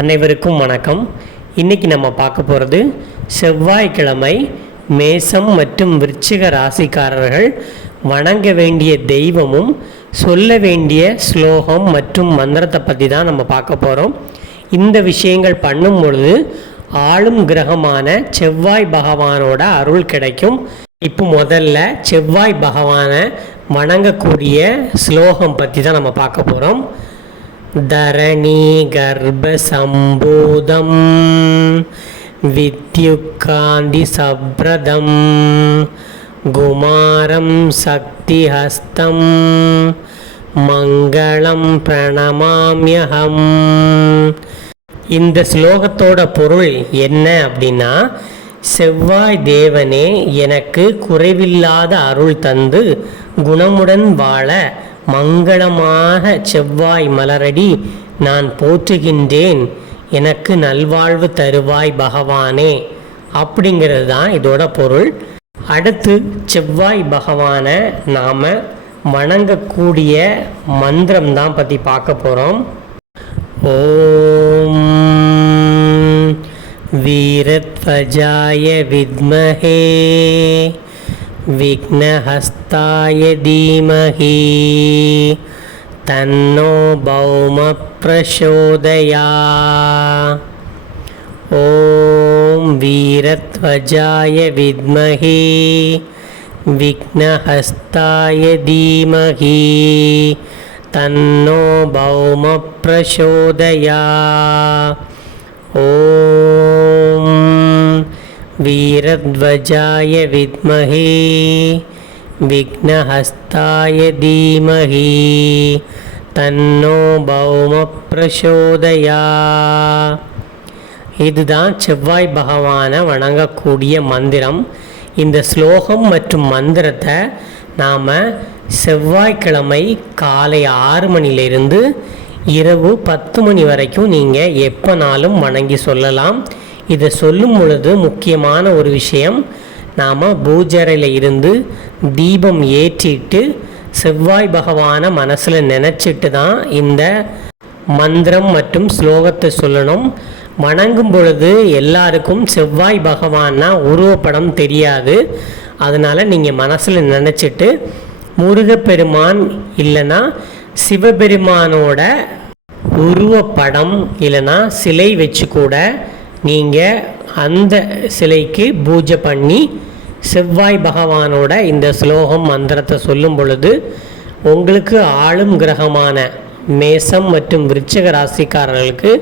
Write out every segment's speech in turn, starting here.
அனைவருக்கும் வணக்கம். இன்னைக்கு நம்ம பார்க்க போகிறது செவ்வாய்க்கிழமை மேசம் மற்றும் விருச்சிக ராசிக்காரர்கள் வணங்க வேண்டிய தெய்வமும் சொல்ல வேண்டிய ஸ்லோகம் மற்றும் மந்திரத்தை பற்றி தான் நம்ம பார்க்க போகிறோம் இந்த விஷயங்கள் பண்ணும் பொழுது ஆளும் கிரகமான செவ்வாய் பகவானோட அருள் கிடைக்கும். இப்போ முதல்ல செவ்வாய் பகவானை வணங்கக்கூடிய ஸ்லோகம் பற்றி தான் நம்ம பார்க்க போகிறோம் धरणी गर्भसम्भूतं विद्युत्कान्तिसभ्रदं गुमारं शक्तिहस्तं மங்களம் பிரணமாமியகம் இந்த ஸ்லோகத்தோட பொருள் என்ன அப்படின்னா செவ்வாய் தேவனே எனக்கு குறைவில்லாத அருள் தந்து குணமுடன் வாழ மங்களமாக செவ்வாய் மலரடி நான் போற்றுகின்றேன் எனக்கு நல்வாழ்வு தருவாய் பகவானே. அப்படிங்கிறது தான் இதோட பொருள். அடுத்து செவ்வாய் பகவானை நாம் வணங்கக்கூடிய மந்திரம் தான் பற்றி பார்க்க போகிறோம் ஓம் वीरध्वजाय विद्महे विघ्नहस्ताय धीमहि तन्नो भौमप्रचोदया। ॐ वीरध्वजाय विद्महे विघ्नहस्ताय धीमहि तन्नो भौमप्रचोदया। ॐ वीरध्वजाय विद्महे विघ्नहस्ताय धीमहि தன்னோ பௌம பிரசோதயா இதுதான் செவ்வாய் பகவானை வணங்கக்கூடிய மந்திரம் இந்த ஸ்லோகம் மற்றும் மந்திரத்தை நாம் செவ்வாய்க்கிழமை காலை ஆறு மணிலிருந்து இரவு பத்து மணி வரைக்கும் நீங்கள் எப்போனாலும் வணங்கி சொல்லலாம். இதை சொல்லும் பொழுது முக்கியமான ஒரு விஷயம் நாம் பூஜரையில் இருந்து தீபம் ஏற்றிட்டு செவ்வாய் பகவானை மனசில் நினச்சிட்டு தான் இந்த மந்திரம் மற்றும் ஸ்லோகத்தை சொல்லணும். வணங்கும் பொழுது எல்லாருக்கும் செவ்வாய் பகவான்னா உருவப்படம் தெரியாது. அதனால் நீங்கள் மனசில் நினச்சிட்டு முருகப்பெருமான் இல்லைன்னா சிவபெருமானோட உருவப்படம் இல்லைன்னா சிலை வச்சு கூட நீங்கள் அந்த சிலைக்கு பூஜை பண்ணி செவ்வாய் பகவானோட இந்த ஸ்லோகம் மந்திரத்தை சொல்லும் பொழுது உங்களுக்கு ஆளும் கிரகமான மேசம் மற்றும் விருச்சக ராசிக்காரர்களுக்கு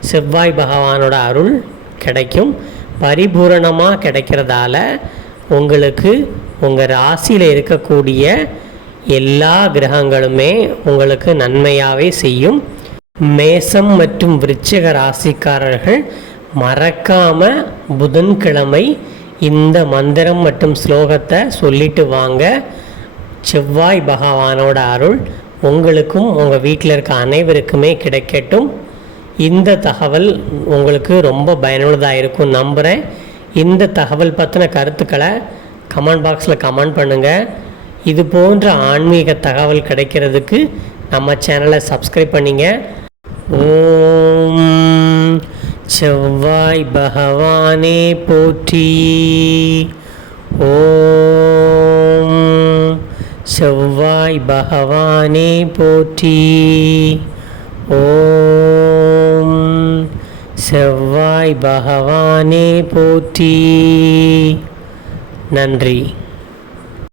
செவ்வாய் பகவானோட அருள் கிடைக்கும். பரிபூரணமாக கிடைக்கிறதால உங்களுக்கு உங்கள் ராசியில் இருக்கக்கூடிய எல்லா கிரகங்களுமே உங்களுக்கு நன்மையாகவே செய்யும். மேசம் மற்றும் விருச்சிக ராசிக்காரர்கள் மறக்காம புதன்கிழமை இந்த மந்திரம் மற்றும் ஸ்லோகத்தை சொல்லிட்டு வாங்க. செவ்வாய் பகவானோட அருள் உங்களுக்கும் உங்கள் வீட்டில் இருக்க அனைவருக்குமே கிடைக்கட்டும். இந்த தகவல் உங்களுக்கு ரொம்ப பயனுள்ளதாக இருக்கும் நம்புகிறேன் இந்த தகவல் பற்றின கருத்துக்களை கமெண்ட் பாக்ஸில் கமெண்ட் பண்ணுங்கள் இது போன்ற ஆன்மீக தகவல் கிடைக்கிறதுக்கு நம்ம சேனலை சப்ஸ்கிரைப் பண்ணிங்க. ஓம் செவ்வாய் பகவானே போற்றி. ஓம் செவ்வாய் பகவானே போற்றி. ஓம் செவ்வாய் பகவானே போற்றி. நன்றி.